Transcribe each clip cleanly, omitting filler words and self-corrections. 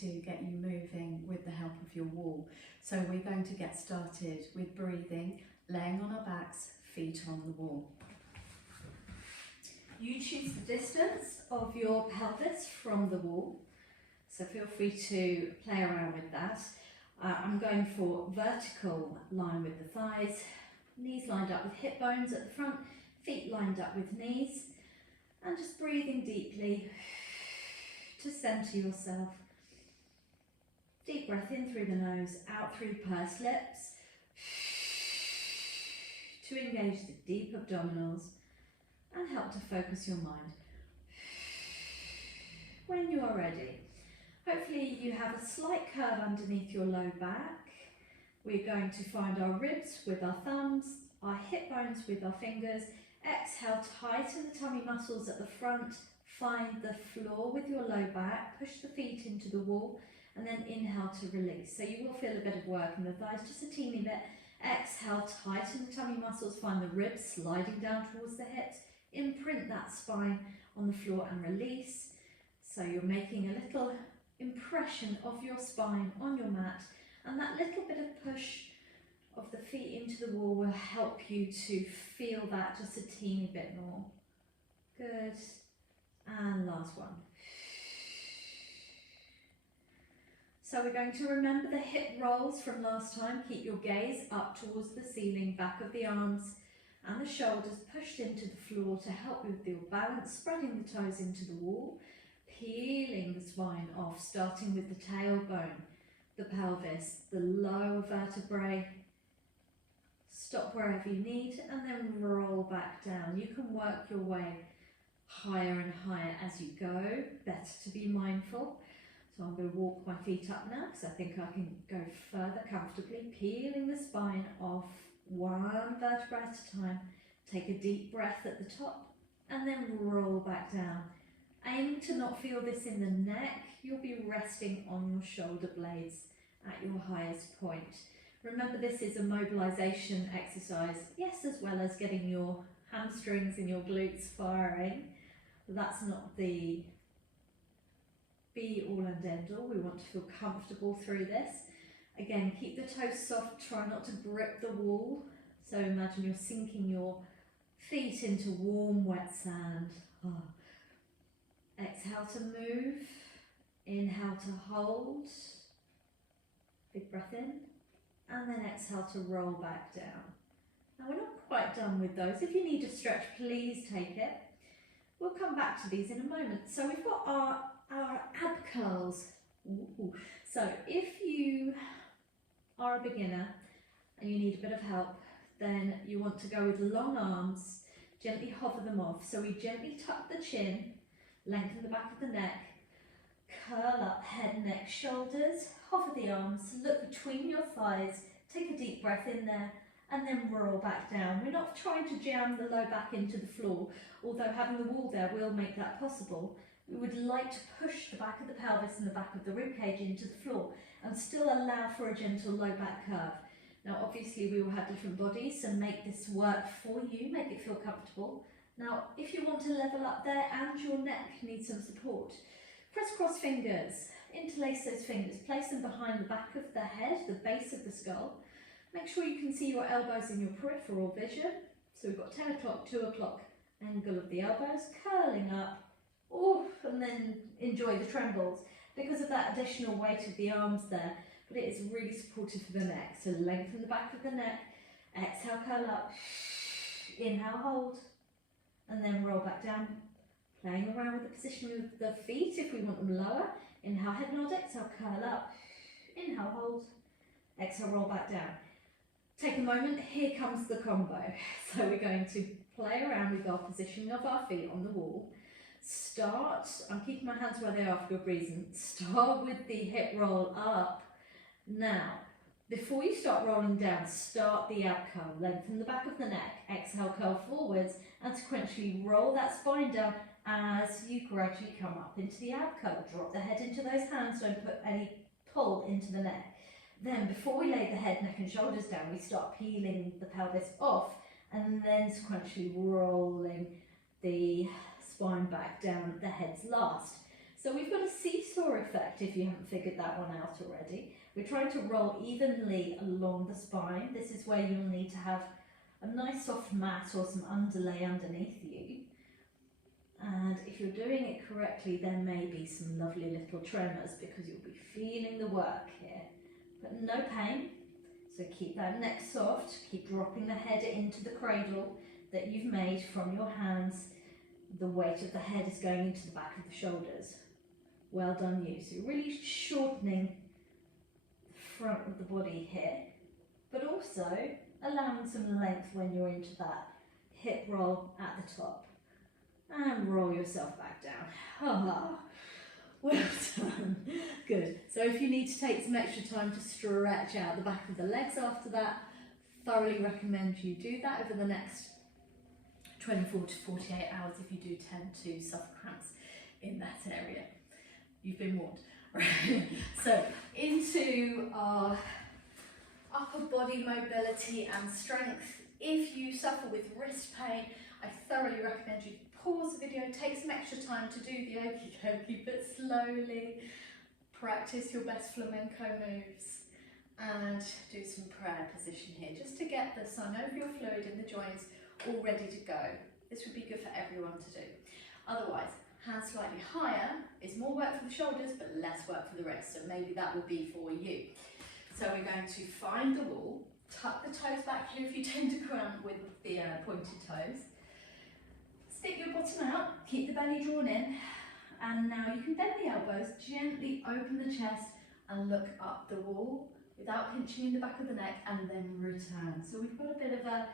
to get you moving with the help of your wall. So we're going to get started with breathing, laying on our backs, feet on the wall. You choose the distance of your pelvis from the wall, so feel free to play around with that. I'm going for vertical line with the thighs, knees lined up with hip bones at the front, feet lined up with knees, and just breathing deeply to centre yourself. Deep breath in through the nose, out through pursed lips, to engage the deep abdominals and help to focus your mind. When you are ready, hopefully you have a slight curve underneath your low back. We're going to find our ribs with our thumbs, our hip bones with our fingers. Exhale, tighten the tummy muscles at the front. Find the floor with your low back. Push the feet into the wall and then inhale to release. So you will feel a bit of work in the thighs, just a teeny bit. Exhale, tighten the tummy muscles. Find the ribs sliding down towards the hips. Imprint that spine on the floor and release. So you're making a little impression of your spine on your mat, and that little bit of push of the feet into the wall will help you to feel that just a teeny bit more. Good. And last one. So we're going to remember the hip rolls from last time. Keep your gaze up towards the ceiling, back of the arms and the shoulders pushed into the floor to help with your balance, spreading the toes into the wall, peeling the spine off, starting with the tailbone, the pelvis, the lower vertebrae. Stop wherever you need and then roll back down. You can work your way higher and higher as you go. Better to be mindful. So I'm going to walk my feet up now because I think I can go further comfortably, peeling the spine off one vertebra at a time. Take a deep breath at the top and then roll back down. Aim to not feel this in the neck. You'll be resting on your shoulder blades at your highest point. Remember, this is a mobilization exercise, yes, as well as getting your hamstrings and your glutes firing. But that's not the be all and end all. We want to feel comfortable through this. Again, keep the toes soft, try not to grip the wall. So imagine you're sinking your feet into warm, wet sand. Oh. Exhale to move, inhale to hold, big breath in, and then exhale to roll back down. Now we're not quite done with those. If you need to stretch, please take it. We'll come back to these in a moment. So we've got our ab curls. Ooh. So if you are a beginner and you need a bit of help, then you want to go with long arms, gently hover them off. So we gently tuck the chin, lengthen the back of the neck, curl up head, neck, shoulders, hover the arms, look between your thighs, take a deep breath in there and then roll back down. We're not trying to jam the low back into the floor, although having the wall there will make that possible. We would like to push the back of the pelvis and the back of the ribcage into the floor and still allow for a gentle low back curve. Now obviously we will have different bodies, so make this work for you, make it feel comfortable. Now if you want to level up there and your neck needs some support, press cross fingers, interlace those fingers, place them behind the back of the head, the base of the skull. Make sure you can see your elbows in your peripheral vision. So we've got 10 o'clock, 2 o'clock angle of the elbows, curling up, and then enjoy the trembles because of that additional weight of the arms there, but it is really supportive for the neck. So lengthen the back of the neck, exhale, curl up, inhale, hold, and then roll back down, playing around with the position of the feet if we want them lower. Inhale, head nod, exhale, curl up, inhale, hold, exhale, roll back down. Take a moment, here comes the combo. So we're going to play around with our positioning of our feet on the wall. Start, I'm keeping my hands where they are for your reason. Start with the hip roll up. Now, before you start rolling down, start the ab curl. Lengthen the back of the neck, exhale, curl forwards, and sequentially roll that spine down as you gradually come up into the ab curl. Drop the head into those hands, don't put any pull into the neck. Then before we lay the head, neck and shoulders down, we start peeling the pelvis off and then sequentially rolling the spine back down, the head's last. So we've got a seesaw effect if you haven't figured that one out already. We're trying to roll evenly along the spine. This is where you'll need to have a nice soft mat or some underlay underneath you. And if you're doing it correctly, there may be some lovely little tremors because you'll be feeling the work here, but no pain. So keep that neck soft, keep dropping the head into the cradle that you've made from your hands. The weight of the head is going into the back of the shoulders. Well done you. So you're really shortening the front of the body here, but also allowing some length when you're into that hip roll at the top. And roll yourself back down. Ah, well done. Good. So if you need to take some extra time to stretch out the back of the legs after that, thoroughly recommend you do that over the next 24 to 48 hours if you do tend to suffer cramps in that area. You've been warned. Right. So into our upper body mobility and strength. If you suffer with wrist pain, I thoroughly recommend you pause the video, take some extra time to do the okie dokie, but slowly practice your best flamenco moves and do some prayer position here, just to get the synovial fluid in the joints all ready to go. This would be good for everyone to do. Otherwise, hands slightly higher is more work for the shoulders, but less work for the rest, so maybe that will be for you. So we're going to find the wall, tuck the toes back here if you tend to cramp with the pointed toes. Stick your bottom out, keep the belly drawn in, and now you can bend the elbows, gently open the chest and look up the wall without pinching in the back of the neck, and then return. So we've got a bit of a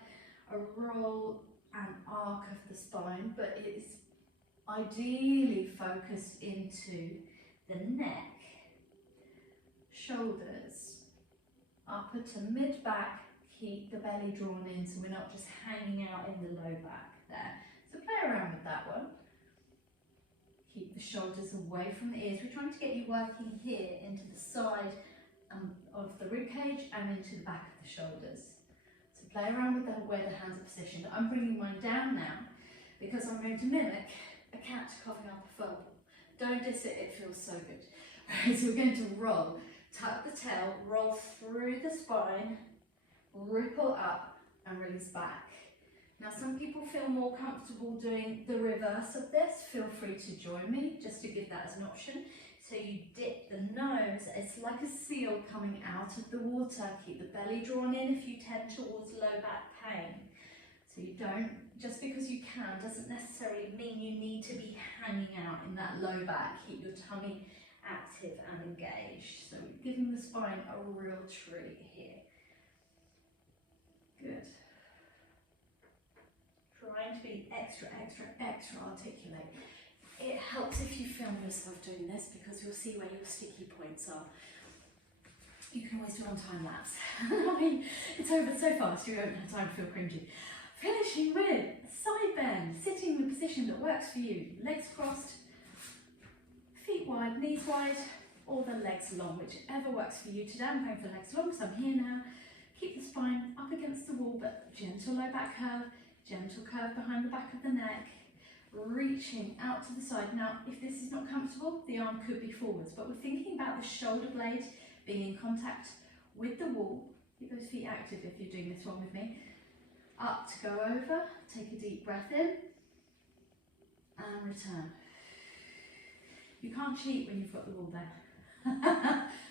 roll and arc of the spine, but it's ideally focused into the neck, shoulders, upper to mid back. Keep the belly drawn in so we're not just hanging out in the low back there. So play around with that one. Keep the shoulders away from the ears. We're trying to get you working here into the side of the rib cage and into the back of the shoulders. So play around with where the hands are positioned. I'm bringing mine down now because I'm going to mimic a cat coughing up a foam. Don't diss it, it feels so good. Right, so we're going to roll. Tuck the tail, roll through the spine, ripple up and release back. Now some people feel more comfortable doing the reverse of this. Feel free to join me just to give that as an option. So you dip the nose, it's like a seal coming out of the water. Keep the belly drawn in if you tend towards low back pain. So you don't, just because you can doesn't necessarily mean you need to be hanging out in that low back. Keep your tummy active and engaged. So we're giving the spine a real treat here. Good. Trying to be extra articulate. It helps if you film yourself doing this because you'll see where your sticky points are. You can always do on time lapse. I mean, it's over so fast you won't have time to feel cringy. Finishing with a side bend, sitting in the position that works for you. Legs crossed, feet wide, knees wide, or the legs long, whichever works for you. Today I'm going for legs long, so I'm here now. Keep the spine up against the wall, but gentle low back curve, gentle curve behind the back of the neck, reaching out to the side. Now, if this is not comfortable, the arm could be forwards, but we're thinking about the shoulder blade being in contact with the wall. Keep those feet active if you're doing this one with me. Up to go over, take a deep breath in, and return. You can't cheat when you've got the wall there.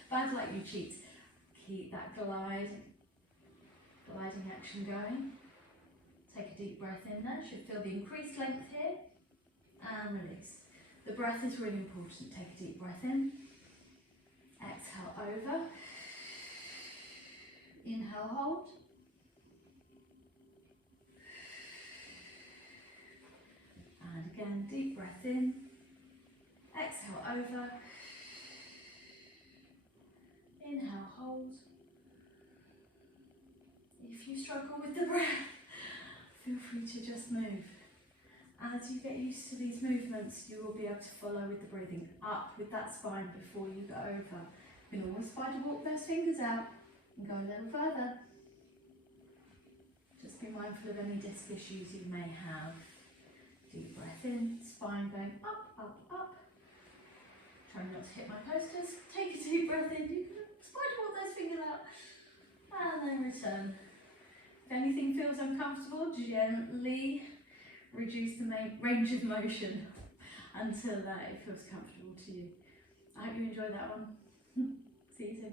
Bad luck, you cheat. Keep that gliding action going. Take a deep breath in there, should feel the increased length here, and release. The breath is really important. Take a deep breath in, exhale over, inhale, hold, and again, deep breath in, exhale over, inhale, hold. If you struggle with the breath, feel free to just move. As you get used to these movements, you will be able to follow with the breathing up with that spine before you go over. You can always spider walk those fingers out and go a little further. Just be mindful of any disc issues you may have. Deep breath in, spine going up, up, up. trying not to hit my posters. Take a deep breath in. You can spider all those fingers out. And then return. If anything feels uncomfortable, gently reduce the range of motion until it feels comfortable to you. I hope you enjoy that one. See you soon.